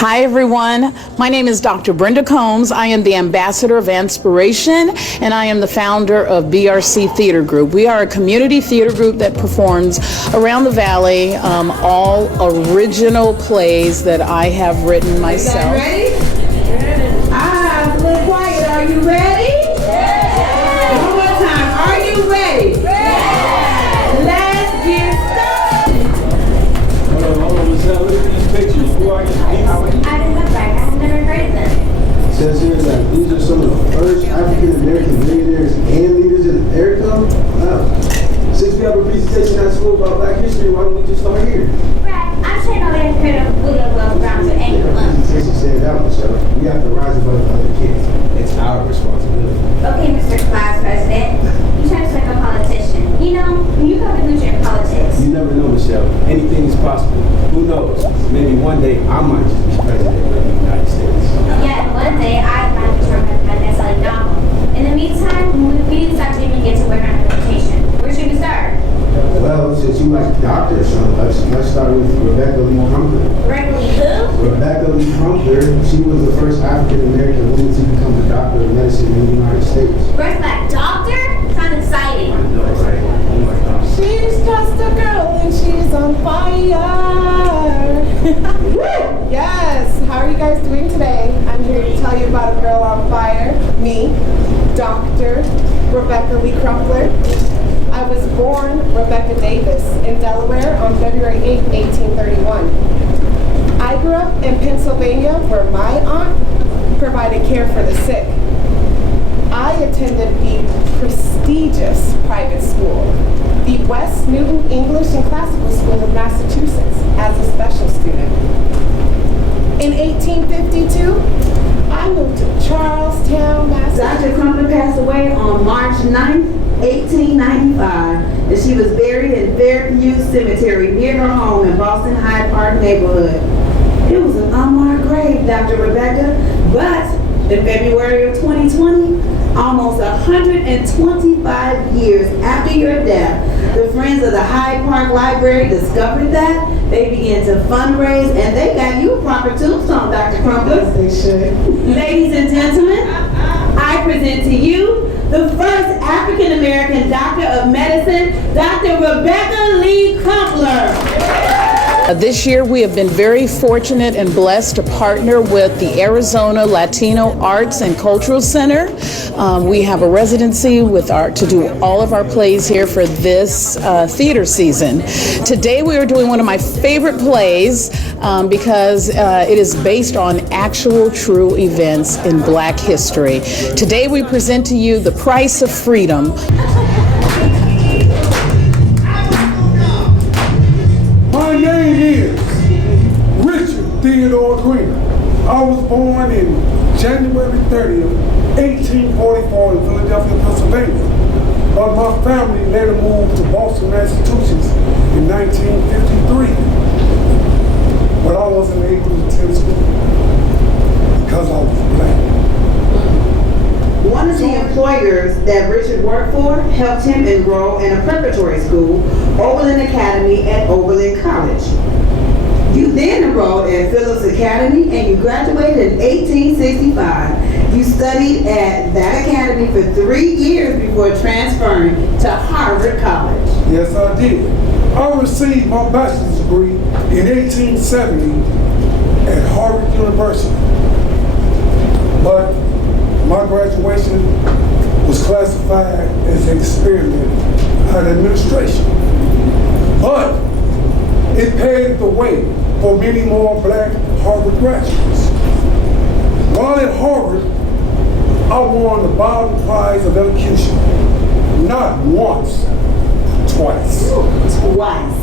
Hi everyone, my name is Dr. Brenda Combs. I am the Ambassador of Inspiration and I am the founder of BRC Theater Group. We are a community theater group that performs around the valley, all original plays that I have written myself. Ready? Ah, it's a little quiet. Are you ready? Yeah. One more time. Are you ready? Yeah. Let's get started. Hold on, Michelle. Look at these pictures. Who are these people? I didn't look back. I have never heard of them. It says here that these are some of the first African American millionaires and leaders in America. Wow. Since we have a presentation at school about Black history, why don't we just start here? Right. I'm sure nobody has heard of William Wells Brown to any The club. presentation stand out, Michelle. We have to rise above other kids. It's our responsibility. Okay, Mr. Class President. You sound just like a politician. You know, when you come to future in politics. You never know, Michelle. Anything is possible. Who knows? Maybe one day I might just be president of the United States. Yeah, and one day I might be turned my best-selling novel. In the meantime, we decide to even get to work on our reputation. Where should we start? Well, since you like doctors so much, let's start with Rebecca Lee Crumpler. Regularly who? Rebecca Lee Crumpler, she was the first African American woman to become a doctor of medicine in the United States. First black doctor? Sounds exciting. I know, right? Oh my gosh. She's just a girl and she's on fire. Yes. How are you guys doing today? I'm here to tell you about a girl on fire. Me, Dr. Rebecca Lee Crumpler. I was born Rebecca Davis in Delaware on February 8, 1831. I grew up in Pennsylvania where my aunt provided care for the sick. I attended the prestigious private school, the West Newton English and Classical School of Massachusetts, as a special student. In 1852, I moved to Charlestown, Massachusetts. Dr. Crumpler passed away on March 9th, 1895, and she was buried in Fairview Cemetery near her home in Boston Hyde Park neighborhood. It was an unmarked grave, Dr. Rebecca, but in February of 2020, almost 125 years after your death, the Friends of the Hyde Park Library discovered that. They began to fundraise, and they got you a proper tombstone, Dr. Crumpler. They should. Ladies and gentlemen, I present to you the first African American doctor of medicine, Dr. Rebecca Lee Crumpler. This year we have been very fortunate and blessed to partner with the Arizona Latino Arts and Cultural Center. We have a residency with to do all of our plays here for this theater season. Today we are doing one of my favorite plays because it is based on actual true events in Black history. Today we present to you The Price of Freedom. My name is Richard Theodore Greener. I was born in January 30th, 1844 in Philadelphia, Pennsylvania. But my family later moved to Boston, Massachusetts in 1953. But I wasn't able to attend school because I was black. One of the employers that Richard worked for helped him enroll in a preparatory school, Oberlin Academy at Oberlin College. You then enrolled at Phillips Academy and you graduated in 1865. You studied at that academy for 3 years before transferring to Harvard College. Yes, I did. I received my bachelor's degree in 1870 at Harvard University. But my graduation was classified as an experiment at administration. But it paved the way for many more black Harvard graduates. While at Harvard, I won the Bowden Prize of Elocution, not once, twice. Twice.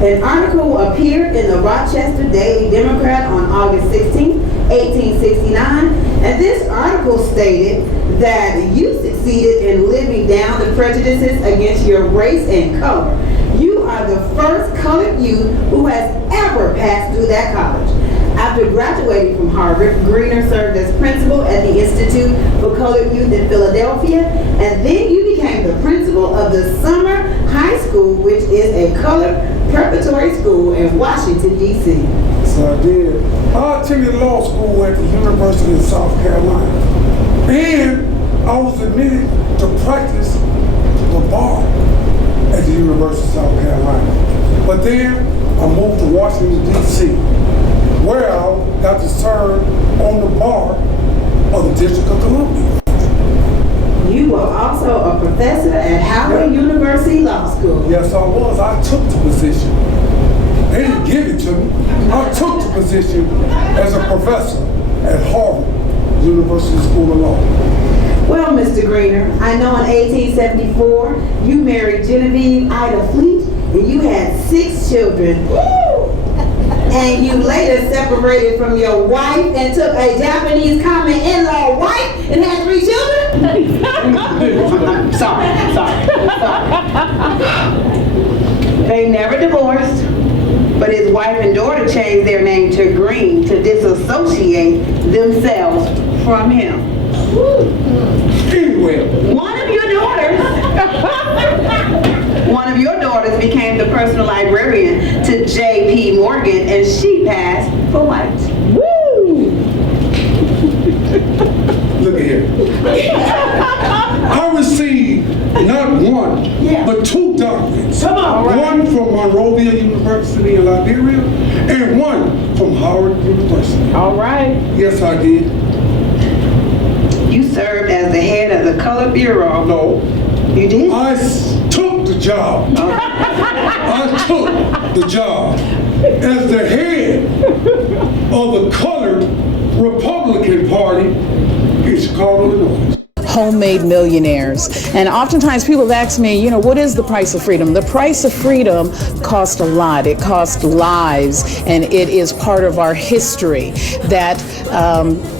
An article appeared in the Rochester Daily Democrat on August 16, 1869, and this article stated that you succeeded in living down the prejudices against your race and color. You are the first colored youth who has ever passed through that college. After graduating from Harvard, Greener served as principal at the Institute for Colored Youth in Philadelphia, and then you became became the principal of the Summer High School, which is a colored preparatory school in Washington, D.C. So I did. I attended law school at the University of South Carolina. And I was admitted to practice the bar at the University of South Carolina. But then I moved to Washington, D.C., where I got to serve on the bar of the District of Columbia. You were also a professor at Howard University Law School. Yes, I was. I took the position. They didn't give it to me. I took the position as a professor at Harvard University School of Law. Well, Mr. Greener, I know in 1874 you married Genevieve Ida Fleet and you had 6 children. And you later separated from your wife and took a Japanese common in-law wife and had 3 children? Sorry. They never divorced, but his wife and daughter changed their name to Green to disassociate themselves from him. Anyway, One of your daughters became the personal librarian to J.P. Morgan, and she passed for white. Woo! look at here. I received not one, but 2 doctorates. Come on, right. One from Monrovia University in Liberia and one from Howard University. All right. Yes, I did. You served as the head of the Color Bureau. No, You did? I took the job. I took the job as the head of the colored Republican Party in Chicago, Illinois. Homemade millionaires. And oftentimes people have asked me, what is the price of freedom? The price of freedom costs a lot. It costs lives, and it is part of our history that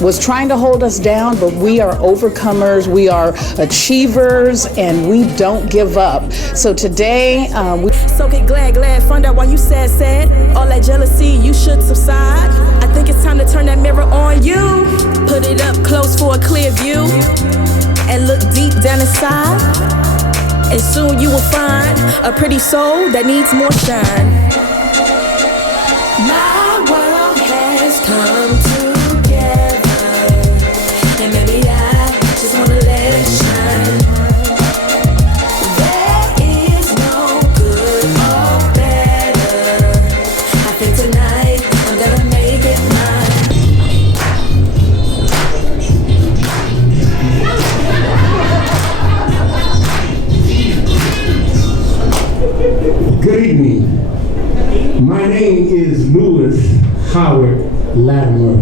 was trying to hold us down, but we are overcomers, we are achievers, and we don't give up. So today, So get glad, find out why you sad. All that jealousy, you should subside. I think it's time to turn that mirror on you. Put it up close for a clear view. And look deep down inside. And soon you will find a pretty soul that needs more shine. My world has come together. And maybe I just wanna let it shine. There is no good or better. I think tonight I'm gonna make it mine. Good evening. My name is Lewis Howard Latimer.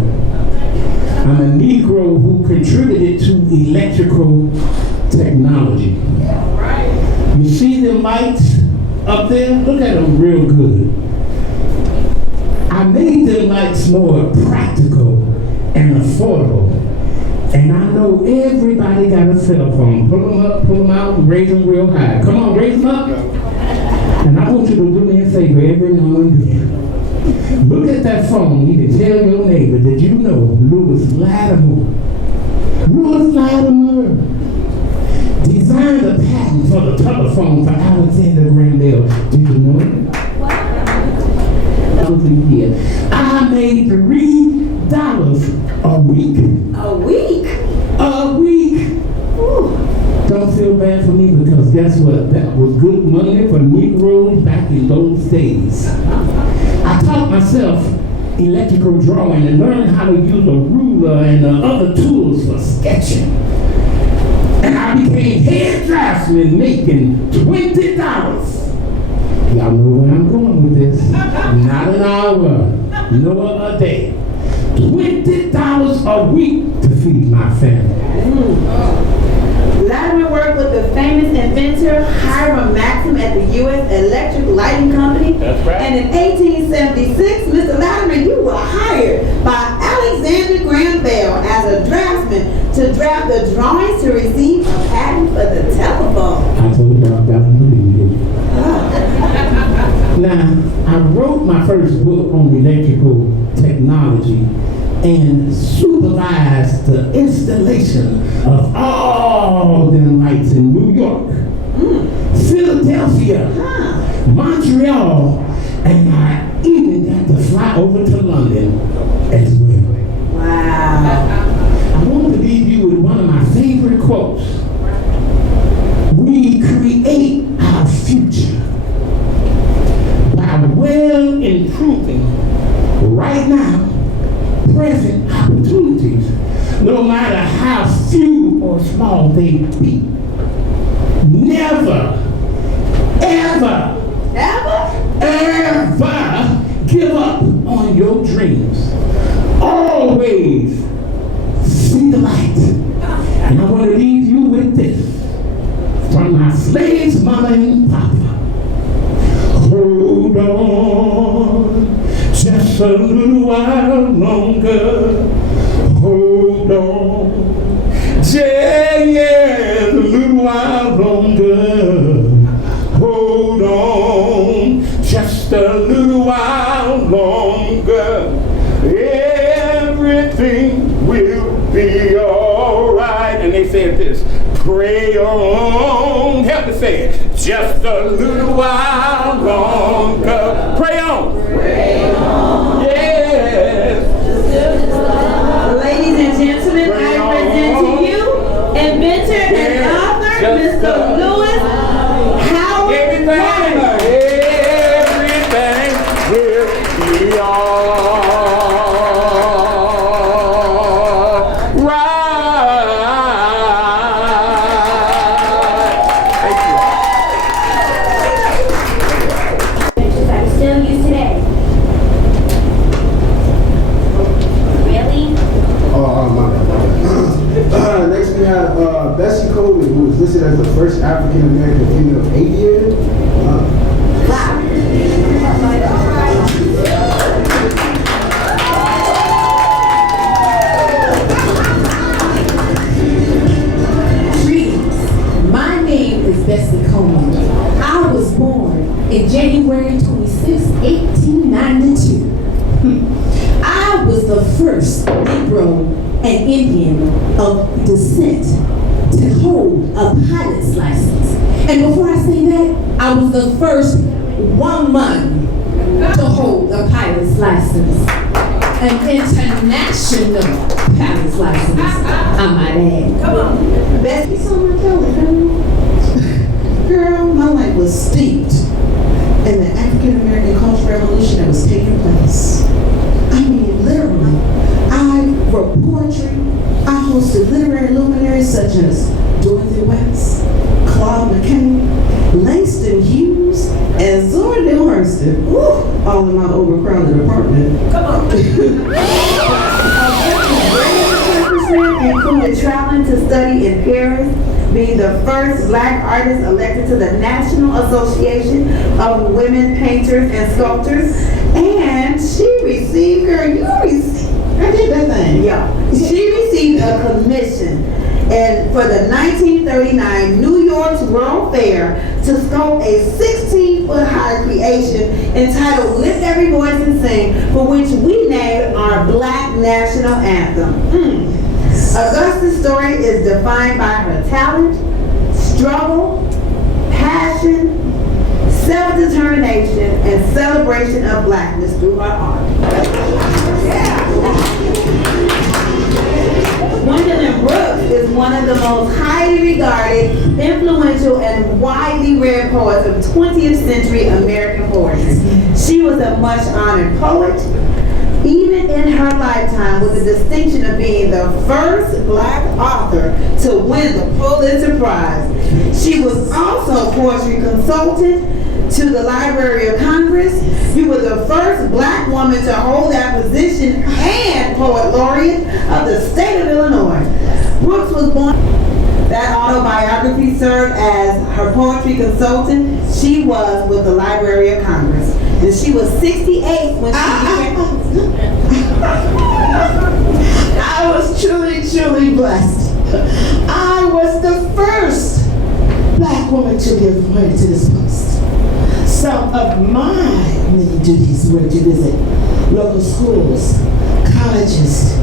I'm a Negro who contributed to electrical technology. You see the lights up there? Look at them real good. I made the lights more practical and affordable. And I know everybody got a cell phone. Pull them up, pull them out, and raise them real high. Come on, raise them up. And I want you to do me a favor every now and then. Look at that phone. You can tell your neighbor, did you know Lewis Latimer designed a patent for the telephone for Alexander Graham Bell. Did you know it? Here. I made $3 a week. A week? A week. Ooh. Don't feel bad for me because guess what? That was good money for Negroes back in those days. I taught myself electrical drawing and learned how to use a ruler and other tools for sketching. And I became head draftsman making $20. Y'all know where I'm going with this. Not an hour, nor a day. $20 a week to feed my family. Latimer worked with the famous inventor Hiram Maxim at the U.S. Electric Lighting Company. That's right. And in 1876, Mr. Latimer, you were hired by Alexander Graham Bell as a draftsman to draft the drawings to receive a patent for the telephone. I told you about that one. Now, I wrote my first book on electrical technology and supervised the installation of all them lights in New York, Philadelphia, Montreal, and I even got to fly over to London as well. Wow. I want to leave you with one of my favorite quotes. We create our future by well improving right now present opportunities, no matter how few or small they be. Never, ever give up on your dreams. Always see the light. And I want to leave you with this from my slaves, mama and papa. Hold on just a little while longer. Hold on, yeah, a little while longer. Hold on just a little while longer. Everything will be all right. And they said this, pray on, help me say it, just a little while longer. Pray on. Pray on. Yes. Ladies and gentlemen, Pray I present to you inventor and author, Mr. Lewis Howard Palmer. Everything will be all right. Pictures that we still use today. Really? Next we have Bessie Coleman, who is listed as the first African American female aviator. Greetings. My name is Bessie Coleman. I was born in January 26, 1892. I was the first Negro and Indian of descent to hold a pilot's license. And before I say that, I was the first woman to hold a pilot's license. An international pilot's license, I might add. Come on. Bessie, so much girl, my life was steeped in the African American Cultural Revolution that was taking place. I mean, literally. I wrote poetry. I hosted literary luminaries such as Dorothy West, Claude McKay, Langston Hughes, and Zora Neale Hurston. All in my overcrowded apartment. Come on. Included traveling to study in Paris, being the first Black artist elected to the National Association of Women Painters and Sculptors, and she received, girl, you received, I did that thing. Yeah. She received a commission and for the 1939 New York's World Fair to sculpt a 16-foot high creation entitled Lift Every Voice and Sing, for which we named our Black National Anthem. Augusta's story is defined by her talent, struggle, passion, self-determination, and celebration of Blackness through her art. Gwendolyn Brooks is one of the most highly regarded, influential, and widely read poets of 20th century American poetry. She was a much honored poet, even in her lifetime, with the distinction of being the first Black author to win the Pulitzer Prize. She was also poetry consultant to the Library of Congress. You were the first Black woman to hold that position and poet laureate of the state of Illinois. Brooks was born. That autobiography served as her poetry consultant. She was with the Library of Congress. And she was 68 when she became... I was truly, truly blessed. I was the first Black woman to be appointed to this post. Some of my many duties were to visit local schools, colleges,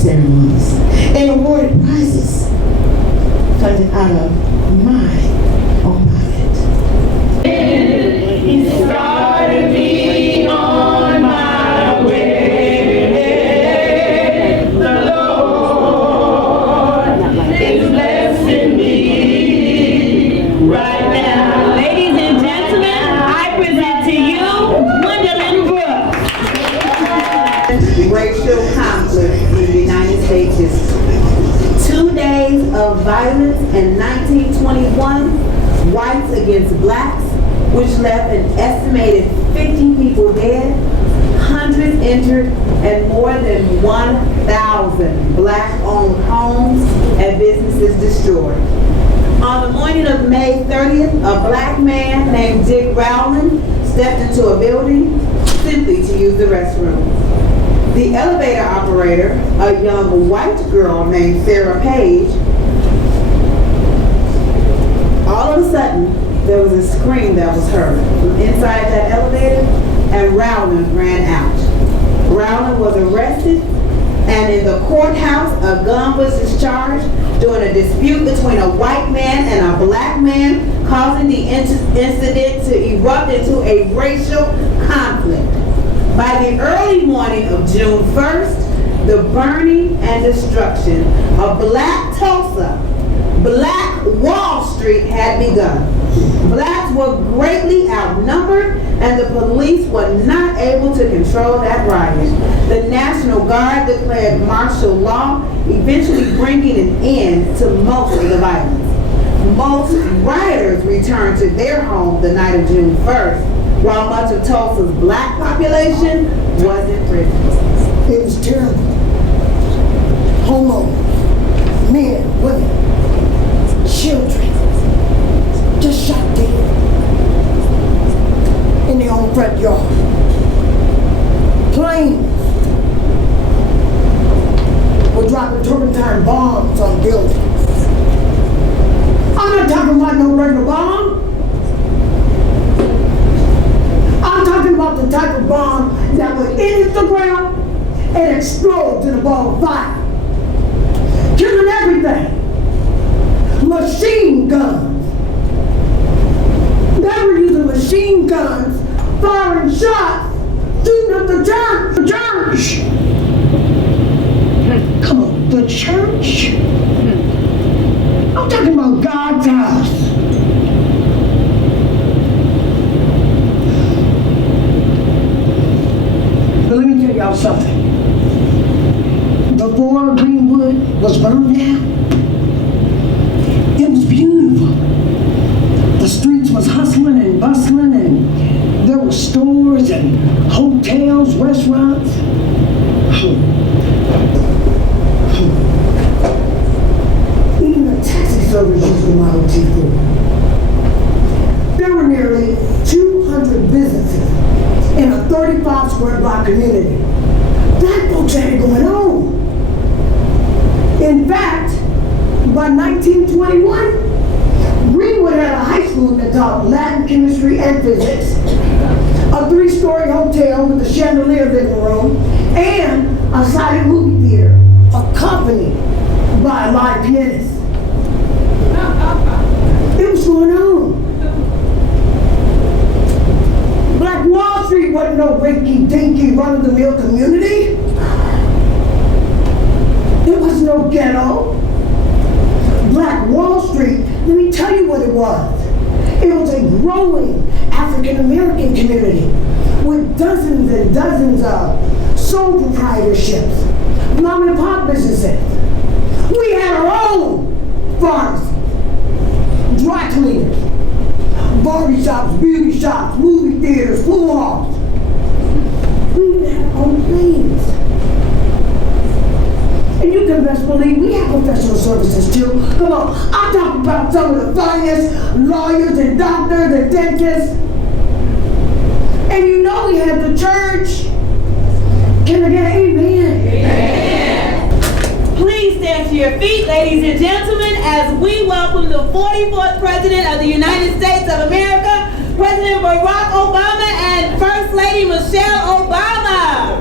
ceremonies and awarded prizes funded out of my own pocket. He started me on my way. The Lord is blessing me right now. Ladies and gentlemen, I present to you Gwendolyn Brooks. Racial conflict in the United States history. 2 days of violence in 1921, whites against blacks, which left an estimated 50 people dead, hundreds injured, and more than 1,000 black-owned homes and businesses destroyed. On the morning of May 30th, a black man named Dick Rowland stepped into a building simply to use the restroom. The elevator operator, a young white girl named Sarah Page, all of a sudden, there was a scream that was heard from inside that elevator, and Rowland ran out. Rowland was arrested, and in the courthouse, a gun was discharged during a dispute between a white man and a black man, causing the incident to erupt into a racial conflict. By the early morning of June 1st, the burning and destruction of Black Tulsa, Black Wall Street had begun. Blacks were greatly outnumbered, and the police were not able to control that riot. The National Guard declared martial law, eventually bringing an end to most of the violence. Most rioters returned to their home the night of June 1st, while much of Tulsa's black population was in prison. It was terrible. Homo, men, women, children, just shot dead in their own front yard. Planes were dropping turpentine bombs on buildings. I'm not talking about no regular bomb. I'm talking about the type of bomb that would hit the ground and explode to the ball of fire. Killing everything. Machine guns. They were using machine guns, firing shots, shooting up the church. The church. Come on, the church? I'm talking about God's house. But let me tell y'all something. Before Greenwood was burned down, it was beautiful. The streets was hustling and bustling, and there were stores and hotels, restaurants. Even the taxi service used the Model T through. There were nearly 200 businesses in a 35 square block community. Black folks had it going on. In fact, by 1921, Greenwood had a high school that taught Latin, chemistry, and physics, a 3-story hotel with a chandelier living room, and a silent movie theater, accompanied by a live pianist. It was going on. Black Wall Street wasn't no rinky-dinky, run-of-the-mill community. There was no ghetto. Black Wall Street, let me tell you what it was. It was a growing African-American community with dozens and dozens of sole proprietorships, mom and pop businesses. We had our own pharmacy, dry cleaners, barber shops, beauty shops, movie theaters, pool halls. We even had our own planes. And you can best believe we have professional services too. Come on, I'm talking about some of the finest lawyers and doctors and dentists. And you know we had the church. Can I get an amen? Amen. Please stand to your feet, ladies and gentlemen, as we welcome the 44th President of the United States of America, President Barack Obama and First Lady Michelle Obama.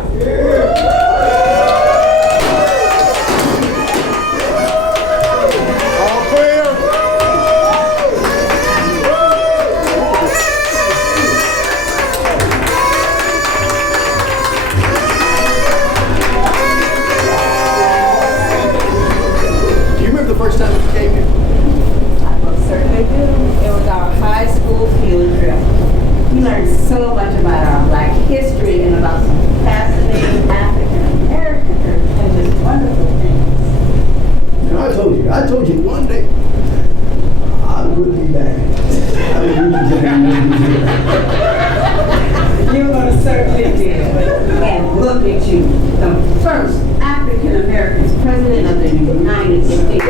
I told you one day I would be back. You're going to certainly do. And look at you, the first African American president of the United States.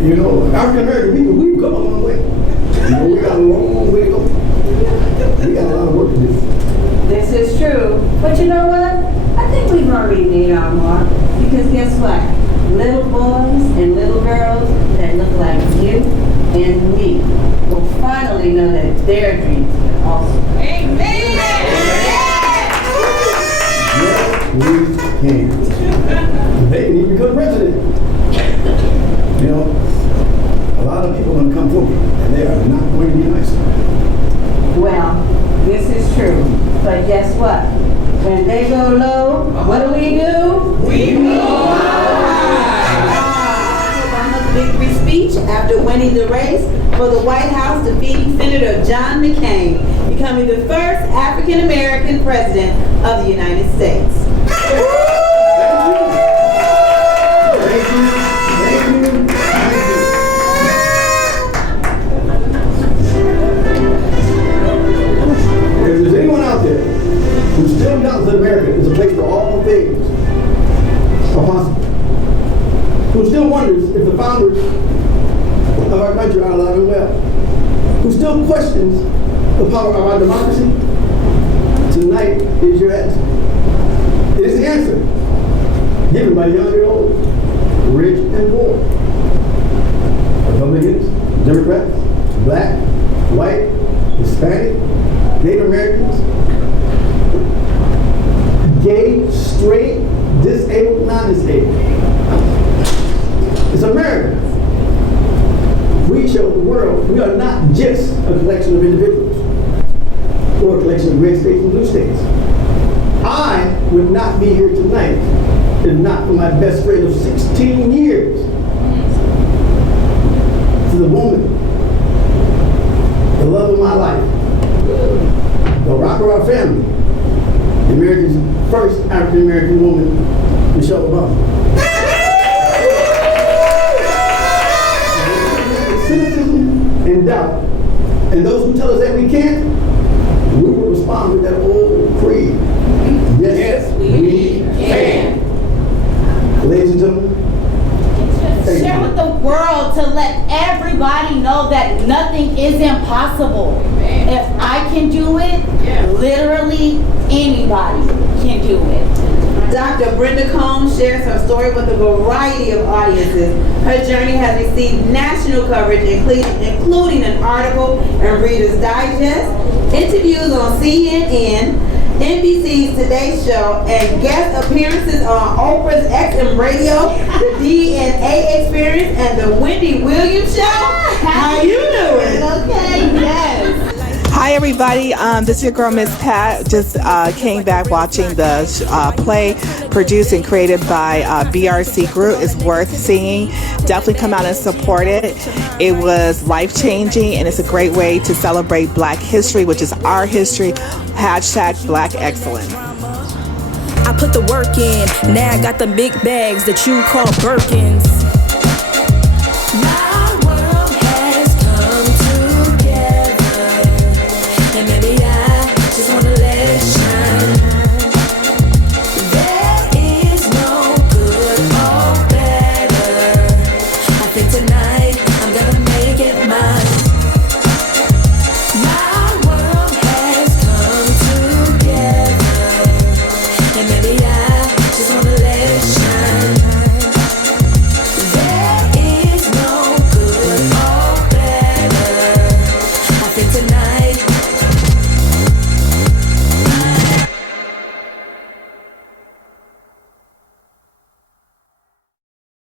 You know, African American people, we've come a long way. You know, we got a long way to go. We got a lot of work to do. This is true. But you know what? I think we've already made our mark. Because guess what? Little boys and little girls that look like you and me will finally know that their dreams can also. Amen! Yes, we can. They can even become president. You know, a lot of people are going to come forward, and they are not going to be nice. Well, this is true. But guess what? When they go low, what do? We go high. Obama's victory speech after winning the race for the White House, defeating Senator John McCain, becoming the first African American president of the United States. Thank you. If there's anyone out there who still doubts that America is a place where all things are possible, who still wonders if the founders of our country are alive and well, who still questions the power of our democracy, tonight is your answer. It is the answer given by young and old, rich and poor, Republicans, Democrats, black, white, Hispanic, Native Americans, gay, straight, disabled, non-disabled. It's America. We show the world we are not just a collection of individuals or a collection of red states and blue states. I would not be here tonight if not for my best friend of 16 years. To the woman, the love of my life, the rock of our family, the America's first African-American woman, Michelle Obama. Cynicism and doubt, and those who tell us that we can't, we will respond with that old creed. Yes, we can. Ladies and gentlemen, share with the world to let everybody know that nothing is impossible. If I can do it, literally anybody can do it. Dr. Brenda shares her story with a variety of audiences. Her journey has received national coverage, including an article in Reader's Digest, interviews on CNN, NBC's Today Show, and guest appearances on Oprah's XM Radio, the DNA Experience, and the Wendy Williams Show. How you doing? Okay, yes. Hi everybody, this is your girl Miss Pat. Just came back watching the play produced and created by BRC Group. It's worth seeing. Definitely come out and support it. It was life-changing and it's a great way to celebrate Black history, which is our history. # Black Excellence. I put the work in, now I got the big bags that you call Birkins.